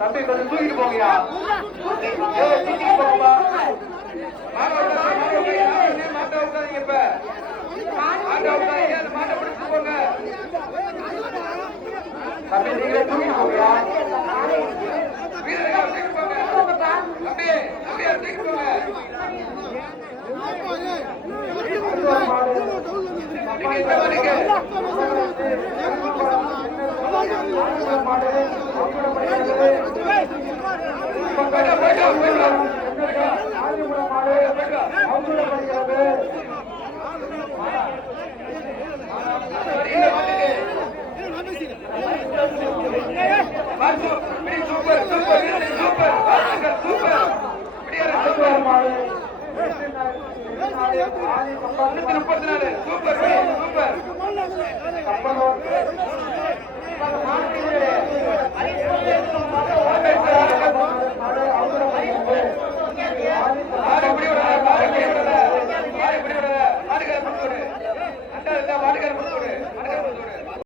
தம்பி கொஞ்சம் தூக்கிட்டு போங்கயா. தூக்கிட்டு போங்கப்பா. மாட்ட விட்டாதீங்க. இப்ப மாட்ட விட்டாதீங்க. அந்த மாட்டை பிடிச்சு போங்க. தம்பி நீங்களே தூக்கிட்டு போங்கயா. வீரர்கள் தூக்கிட்டு போங்க. தம்பி தம்பியா தூக்கிட்டு போங்க. Super super super super. 34 super super.